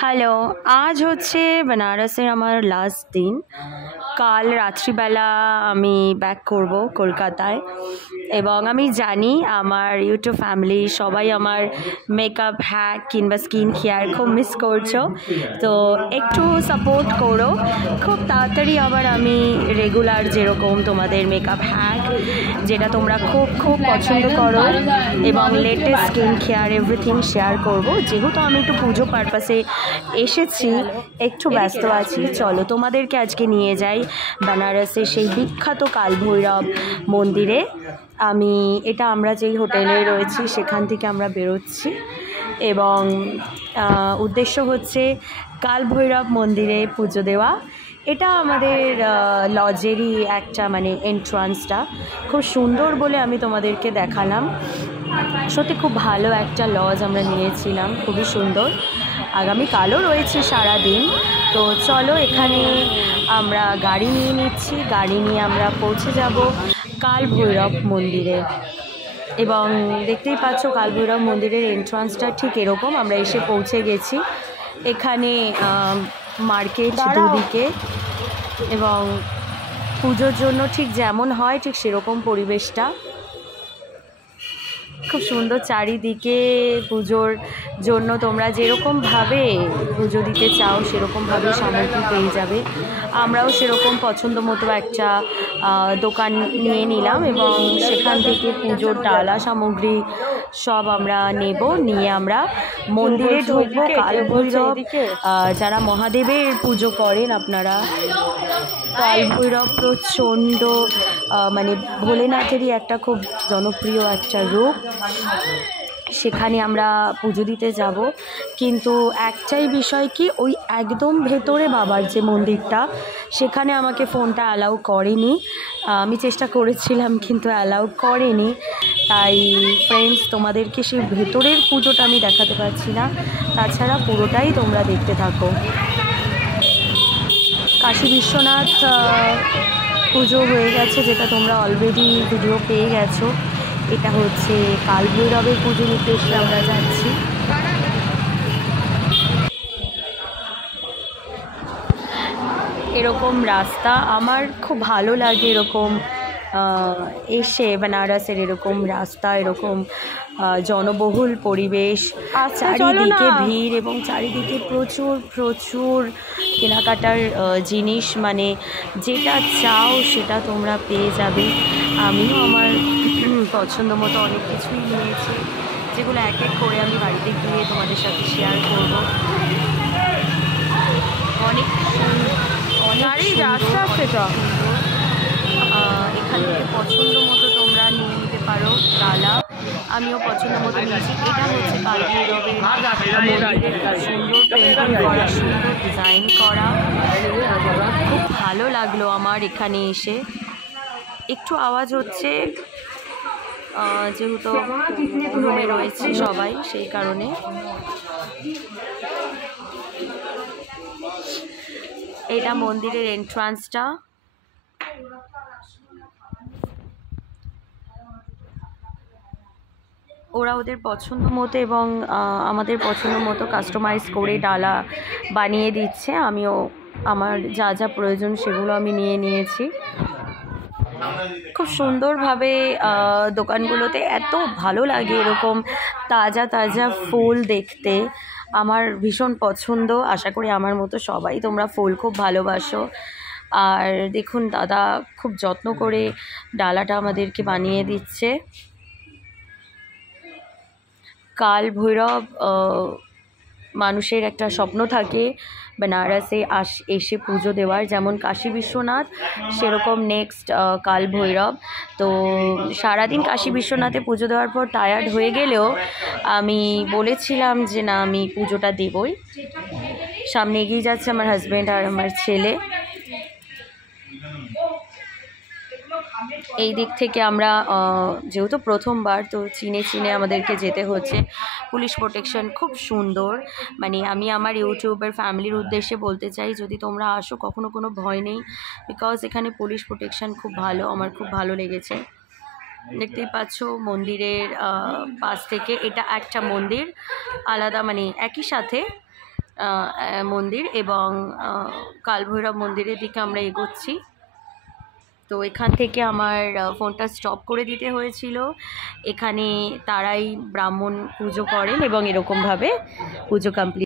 Hello, আজ হচ্ছে বেনারসের আমার লাস্ট দিন। কাল রাত্রিবেলা আমি ব্যাক করব কলকাতায় এবং আমি জানি আমার ইউটিউব ফ্যামিলি সবাই আমার মেকআপ হ্যাক কিংবা স্কিন কেয়ার খুব মিস করছো, তো একটু সাপোর্ট করো। খুব তাড়াতাড়ি আবার আমি রেগুলার যেরকম তোমাদের মেকআপ হ্যাক যেটা তোমরা খুব খুব পছন্দ করো এবং latest skin care everything share করব। যেহেতু আমি একটু পুজো পারপাসে এসেছি, একটু ব্যস্ত আছি, চলো তোমাদেরকে আজকে নিয়ে যাই বেনারসে সেই বিখ্যাত কালভৈরব মন্দিরে। আমরা যেই হোটেলে রয়েছি সেখান থেকে আমরা বেরোচ্ছি এবং উদ্দেশ্য হচ্ছে কালভৈরব মন্দিরে পুজো দেওয়া। এটা আমাদের লজেরই একটা এন্ট্রান্সটা খুব সুন্দর বলে আমি তোমাদেরকে দেখালাম। সত্যি খুব ভালো একটা লজ আমরা নিয়েছিলাম, খুবই সুন্দর। আগামীকালও রয়েছে সারা দিন, তো চলো এখানে আমরা গাড়ি নিয়ে নিচ্ছি। গাড়ি নিয়ে আমরা পৌঁছে যাব কালভৈরব মন্দিরে এবং দেখতেই পাচ্ছ কালভৈরব মন্দিরের এন্ট্রান্সটা ঠিক এরকম। আমরা এসে পৌঁছে গেছি। এখানে মার্কেট দুদিকে এবং পুজোর জন্য ঠিক যেমন হয় ঠিক সেরকম পরিবেশটা, খুব সুন্দর চারিদিকে। পুজোর জন্য তোমরা যেরকমভাবে পুজো দিতে চাও সেরকমভাবে সামগ্রী পেয়ে যাবে। আমরাও সেরকম পছন্দ মতো একটা দোকান নিয়ে নিলাম এবং সেখান থেকে পুজোর ডালা সামগ্রী সব আমরা নেব, নিয়ে আমরা মন্দিরে ঢুকবো। কালভৈরব যারা মহাদেবের পুজো করেন আপনারা, কালভৈরব প্রচণ্ড ভোলেনাথেরই একটা খুব জনপ্রিয় একটা রূপ। সেখানে আমরা পুজো দিতে যাব, কিন্তু একটাই বিষয় কি, ওই একদম ভেতরে বাবার যে মন্দিরটা সেখানে আমাকে ফোনটা অ্যালাউ করেনি। আমি চেষ্টা করেছিলাম কিন্তু অ্যালাউ করেনি। তাই ফ্রেন্ডস, তোমাদেরকে সেই ভেতরের পুজোটা আমি দেখাতে পারছি না, তাছাড়া পুরোটাই তোমরা দেখতে থাকো। কাশী বিশ্বনাথ পুজো হয়ে গেছে, যেটা তোমরা অলরেডি ভিডিও পেয়ে গেছো। এটা হচ্ছে কালভৈরবের পুজোর উদ্দেশ্যে আমরা যাচ্ছি। এরকম রাস্তা আমার খুব ভালো লাগে, এরকম এসে বেনারসের এরকম রাস্তা, এরকম জনবহুল পরিবেশ, চারিদিকে ভিড় এবং চারিদিকে প্রচুর প্রচুর কেনাকাটার জিনিস, যেটা চাও সেটা তোমরা পেয়ে যাবে। আমিও আমার পছন্দ মতো অনেক কিছুই নিয়েছি, যেগুলো এক এক করে আমি বাড়িতে গিয়ে তোমাদের সাথে শেয়ার করব। অনেক রাস্তা আছে, এখান থেকে পছন্দ মতো তোমরা নিয়ে নিতে পারো ডালা। আমিও পছন্দ মতো নিয়েছি। এটা হচ্ছে কালভৈরবের সুন্দর পেন্টিং করা, সুন্দর ডিজাইন করা, খুব ভালো লাগলো আমার এখানে এসে। একটু আওয়াজ হচ্ছে যেহেতু রুমে রয়েছে সবাই, সেই কারণে। এটা মন্দিরের এন্ট্রান্সটা। ওরা ওদের পছন্দ মতো এবং আমাদের পছন্দ মতো কাস্টমাইজ করে ডালা বানিয়ে দিচ্ছে। আমিও আমার যা যা প্রয়োজন সেগুলো আমি নিয়ে নিয়েছি। খুব সুন্দরভাবে দোকানগুলোতে এত ভালো লাগে এরকম তাজা তাজা ফুল দেখতে, আমার ভীষণ পছন্দ। আশা করি আমার মতো সবাই তোমরা ফুল খুব ভালোবাসো। আর দেখুন, দাদা খুব যত্ন করে ডালাটা আমাদেরকে বানিয়ে দিচ্ছে। কালভৈরব মানুষের একটা স্বপ্ন থাকে বেনারসে এসে পুজো দেওয়ার, যেমন কাশী বিশ্বনাথ সেরকম নেক্সট কালভৈরব। তো সারাদিন কাশী বিশ্বনাথে পুজো দেওয়ার পর টায়ার্ড হয়ে গেলেও আমি বলেছিলাম যে না, আমি পুজোটা দেবই। সামনে এগিয়ে যাচ্ছে আমার হাজব্যান্ড আর আমার ছেলে। এই দিক থেকে আমরা যেহেতু প্রথমবার, তো চিনে চিনে আমাদেরকে যেতে হচ্ছে। পুলিশ প্রোটেকশন খুব সুন্দর, আমি আমার ইউটিউবের ফ্যামিলির উদ্দেশ্যে বলতে চাই, যদি তোমরা আসো কখনো কোনো ভয় নেই, বিকজ এখানে পুলিশ প্রোটেকশন খুব ভালো, আমার খুব ভালো লেগেছে। দেখতেই পাচ্ছ মন্দিরের পাশ থেকে, এটা একটা মন্দির আলাদা, একই সাথে মন্দির এবং কালভৈরব মন্দিরের দিকে আমরা এগোচ্ছি। তো এখান থেকে আমার ফোনটা স্টপ করে দিতে হয়েছিল। এখানে তারাই ব্রাহ্মণ পুজো করেন এবং এরকমভাবে পুজো কমপ্লিট